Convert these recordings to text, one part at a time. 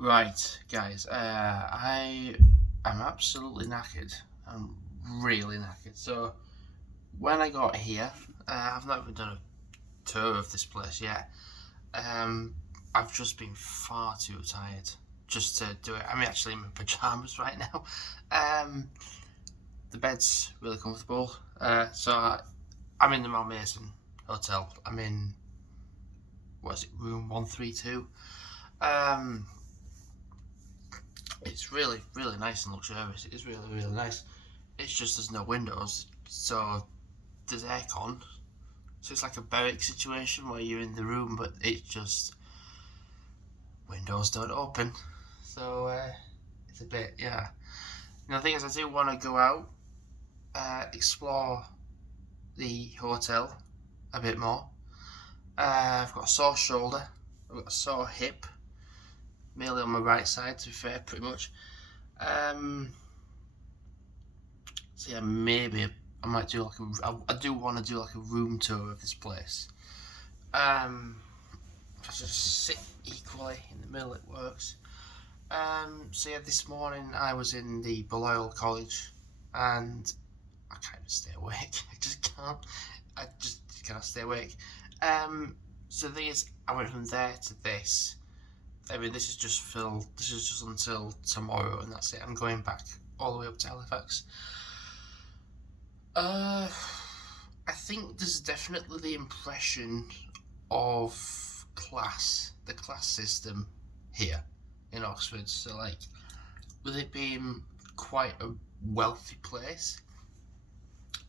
Right, guys. I am absolutely knackered. I'm really knackered. So when I got here, I've not even done a tour of this place yet. Um, I've just been far too tired just to do it. I'm actually in my pajamas right now. Um, the bed's really comfortable. I'm in the Malmaison hotel. I'm in what is it, room 132. Um, it's really nice and luxurious. It is really nice. It's just there's no windows, so there's aircon. So it's like a barrack situation where you're in the room, but it's just windows don't open. So it's a bit, yeah. And the thing is, I do want to go out, explore the hotel a bit more. I've got a sore shoulder, I've got a sore hip, mainly on my right side, to be fair, pretty much. Um, so yeah, maybe I might do like I do want to do like a room tour of this place. If I just sit equally in the middle, it works. So yeah, this morning I was in the Balliol College, and I can't even stay awake. I just can't. I just can't stay awake. So the thing is, I went from there to this. I mean, this is just Phil. This is just until tomorrow, and that's it. I'm going back all the way up to Halifax. Uh, I think there's definitely the impression of the class system here in Oxford. So, like, with it being quite a wealthy place,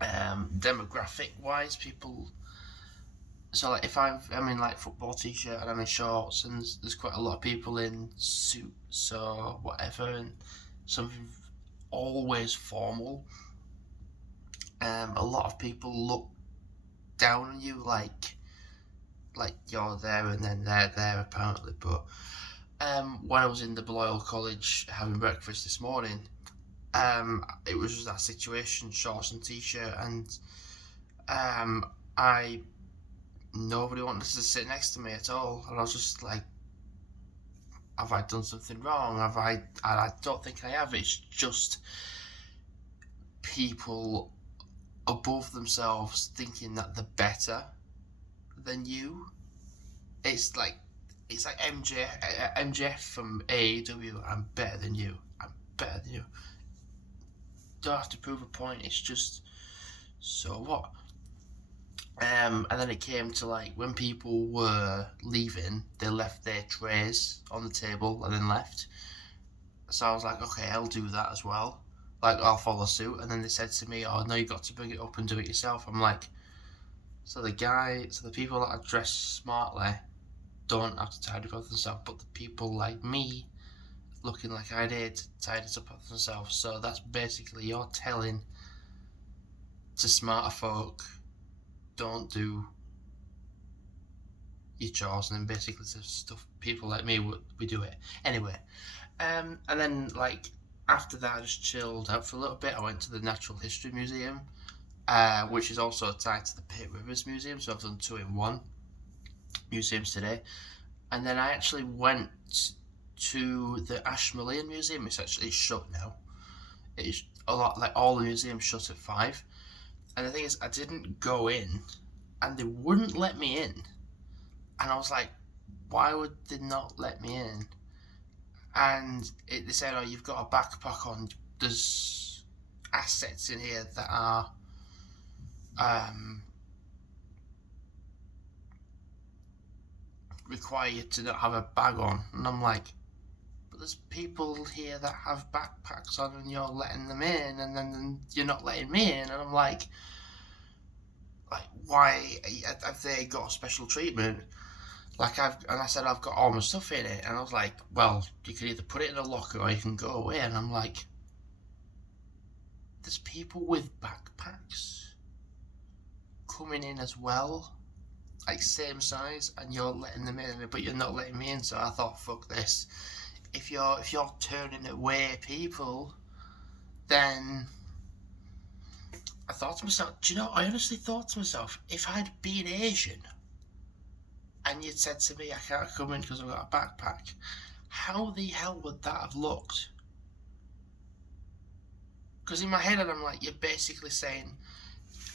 demographic wise, people. So, like, if I'm in like football t-shirt and I'm in shorts, and there's quite a lot of people in suits or whatever, and something always formal. A lot of people look down on you like you're there and then they're there apparently. But when I was in the Balliol College having breakfast this morning, it was just that situation, shorts and t-shirt, and um, I nobody wanted to sit next to me at all, and I was just like, have I done something wrong? Have I? And I don't think I have. It's just people above themselves thinking that they're better than you. It's like MJF from AEW. I'm better than you. I'm better than you. Don't have to prove a point. It's just so what. And then it came to like when people were leaving, they left their trays on the table and then left. So I was like, okay, I'll do that as well. Like I'll follow suit. And then they said to me, "Oh no, you got to bring it up and do it yourself." I'm like, so the people that are dressed smartly don't have to tidy up themselves, but the people like me, looking like I did, tied it up themselves. So that's basically you're telling to smarter folk, don't do your chores, and then basically to stuff people like me, we do it anyway. And then like after that, I just chilled out for a little bit. I went to the Natural History Museum, which is also tied to the Pitt Rivers Museum. So I've done two in one museums today. And then I actually went to the Ashmolean Museum. It's actually shut now. It's a lot like all the museums shut at 5. And the thing is, I didn't go in, and they wouldn't let me in. And I was like, why would they not let me in? And they said, oh, you've got a backpack on. There's assets in here that are um, require you to not have a bag on. And I'm like, but there's people here that have backpacks on and you're letting them in, and then you're not letting me in. And I'm like why have they got special treatment? I said I've got all my stuff in it, and I was like, well, you can either put it in a locker or you can go away. And I'm like, there's people with backpacks coming in as well, like same size, and you're letting them in, but you're not letting me in. So I thought, fuck this. If you're turning away people, then I thought to myself, do you know? I honestly thought to myself, if I'd been Asian and you'd said to me, I can't come in because I've got a backpack, how the hell would that have looked? Because in my head, I'm like, you're basically saying,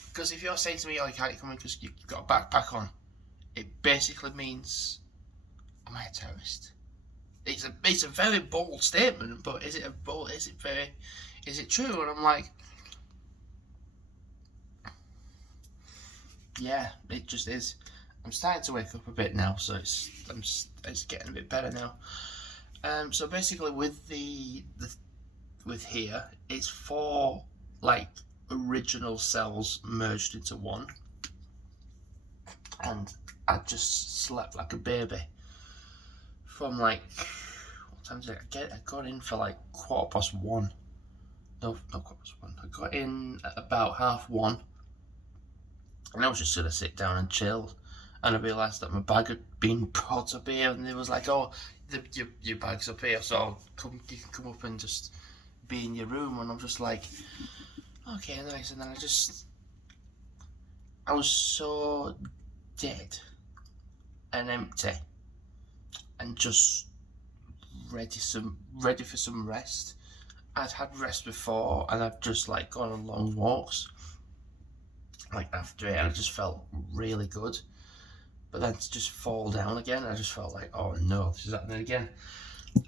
because if you're saying to me, oh, you can't come in because you've got a backpack on, it basically means, am I a terrorist? It's a very bold statement, but is it true? And I'm like, yeah, it just is. I'm starting to wake up a bit now, so it's getting a bit better now. So basically, with with here, it's 4 like original cells merged into one, and I just slept like a baby from like, what time did I get? I got in for like 1:15. No, not 1:15. I got in at about 1:30, and I was just gonna sit down and chill. And I realised that my bag had been brought up here, and it was like, "Oh, your bag's up here, so you can come up and just be in your room." And I'm just like, "Okay, nice." And then I was so dead and empty, and just ready for some rest. I'd had rest before, and I'd just like gone on long walks. Like after it, I just felt really good. But then to just fall down again, I just felt like, oh no, this is happening again.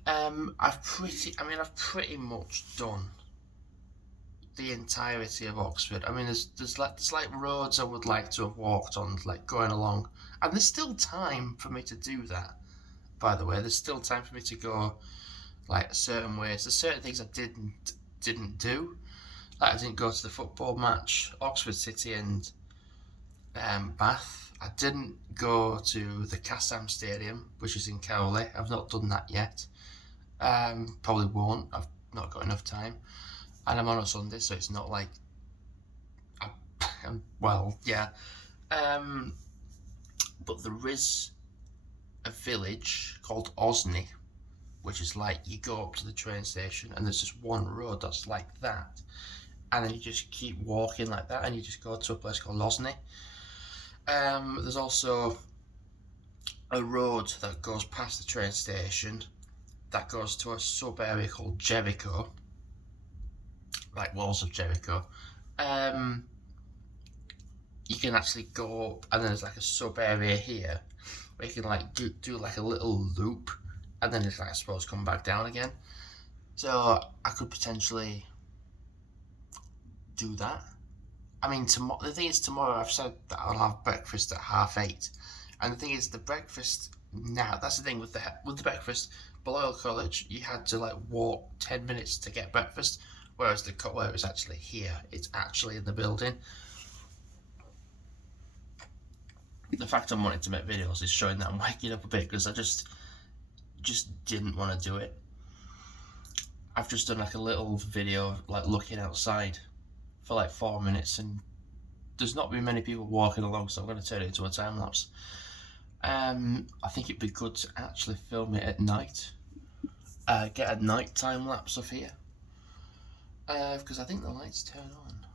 I've pretty much done the entirety of Oxford. I mean, there's like roads I would like to have walked on, like going along, and there's still time for me to do that. By the way, there's still time for me to go like certain ways. There's certain things I didn't do. Like I didn't go to the football match, Oxford City and Bath. I didn't go to the Kassam Stadium, which is in Cowley. I've not done that yet. Probably won't. I've not got enough time, and I'm on a Sunday, so it's not like. Well, yeah. But there is a village called Osney, which is like you go up to the train station, and there's just one road that's like that, and then you just keep walking like that, and you just go to a place called Osney. There's also a road that goes past the train station that goes to a sub area called Jericho, like walls of Jericho. You can actually go up, and then there's like a sub area here where you can like do like a little loop, and then it's like I suppose come back down again. So I could potentially do that. I mean, the thing is, tomorrow I've said that I'll have breakfast at 8:30, and the thing is, the breakfast now. That's the thing with the breakfast. Below College, you had to like walk 10 minutes to get breakfast, whereas where it's actually here, it's actually in the building. The fact I'm wanting to make videos is showing that I'm waking up a bit because I just didn't want to do it. I've just done like a little video like looking outside for like 4 minutes, and there's not been many people walking along, so I'm going to turn it into a time lapse. I think it'd be good to actually film it at night, get a night time lapse of here, because I think the lights turn on,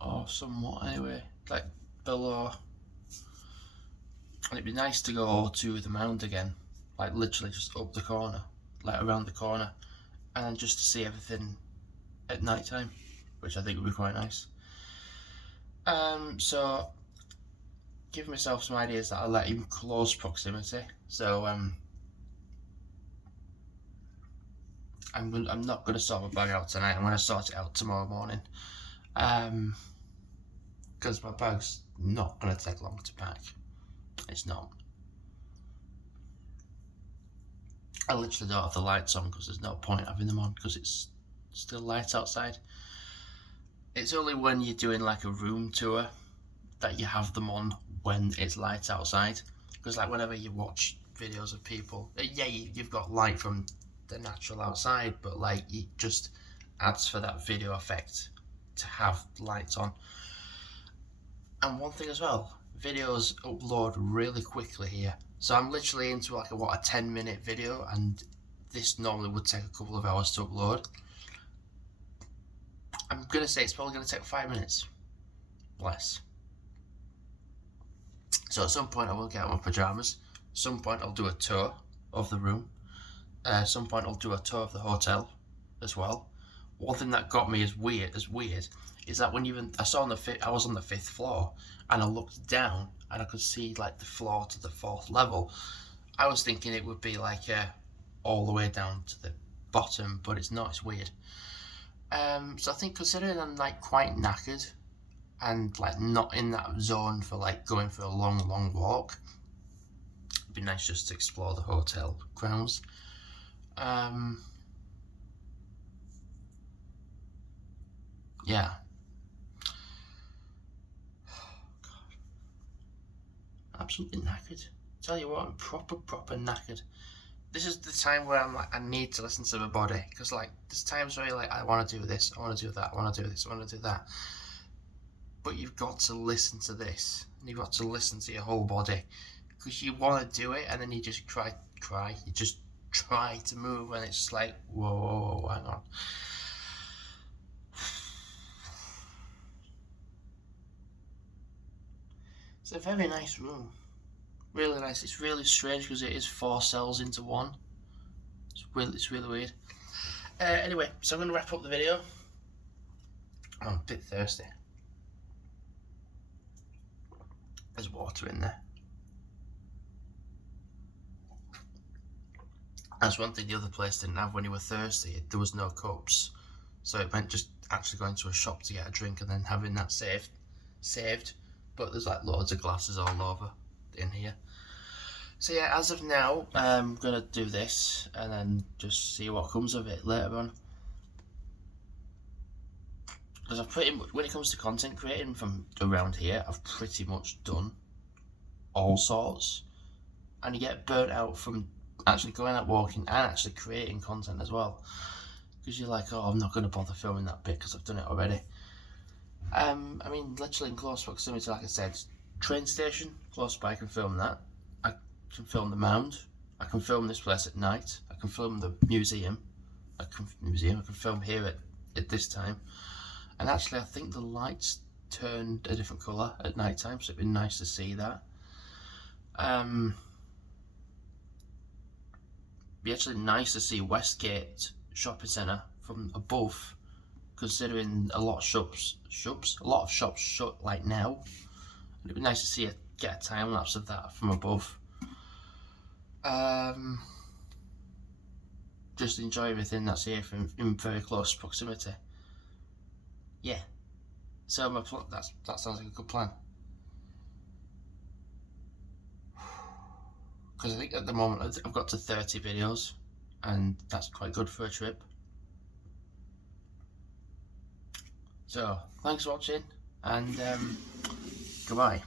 or somewhat anyway, like below, and it'd be nice to go to the mound again, like literally just up the corner, like around the corner, and then just to see everything at night time, which I think would be quite nice. So give myself some ideas that I let in close proximity. So I'm not going to sort my bag out tonight. I'm going to sort it out tomorrow morning, because my bag's not going to take long to pack. It's not. I literally don't have the lights on because there's no point having them on because it's still light outside. It's only when you're doing like a room tour that you have them on when it's light outside, because like whenever you watch videos of people, yeah, you've got light from the natural outside, but like it just adds for that video effect to have lights on. And one thing as well, videos upload really quickly here, so I'm literally into like a 10-minute video, and this normally would take a couple of hours to upload. I'm gonna say it's probably gonna take 5 minutes less. So at some point I will get out my pajamas. At some point I'll do a tour of the room. At some point, I'll do a tour of the hotel as well. One thing that got me as weird, is that when I was on the fifth floor, and I looked down and I could see like the floor to the fourth level. I was thinking it would be like all the way down to the bottom, but it's not. It's weird. So I think considering I'm like quite knackered and like not in that zone for like going for a long walk, it'd be nice just to explore the hotel grounds. Yeah. Absolutely knackered. Tell you what, I'm proper knackered. This is the time where I'm like, I need to listen to my body, because like there's times where you're like, I want to do this, I want to do that, I want to do this, I want to do that, but you've got to listen to this, and you've got to listen to your whole body, because you want to do it, and then you just cry, you just try to move, and it's like, whoa, hang on. It's a very nice room. Really nice. It's really strange because it is 4 cells into one. It's really weird. Anyway, so I'm going to wrap up the video. I'm a bit thirsty. There's water in there. That's one thing the other place didn't have. When you were thirsty, there was no cups. So it meant just actually going to a shop to get a drink and then having that saved. But there's like loads of glasses all over in here. So yeah, as of now, I'm going to do this and then just see what comes of it later on. Because I've pretty much, when it comes to content creating from around here, I've pretty much done all sorts. And you get burnt out from actually going out walking and actually creating content as well. Because you're like, oh, I'm not going to bother filming that bit because I've done it already. I mean, literally in close proximity, like I said, train station, close by, I can film that. I can film the mound. I can film this place at night. I can film the museum. I can film here at this time. And actually, I think the lights turned a different colour at night time, so it'd be nice to see that. Be actually nice to see Westgate Shopping Centre from above, considering a lot of shops shut like now. It'd be nice to see get a time lapse of that from above. Just enjoy everything that's here in very close proximity. Yeah. So that sounds like a good plan. Because I think at the moment I've got to 30 videos, and that's quite good for a trip. So thanks for watching, and goodbye.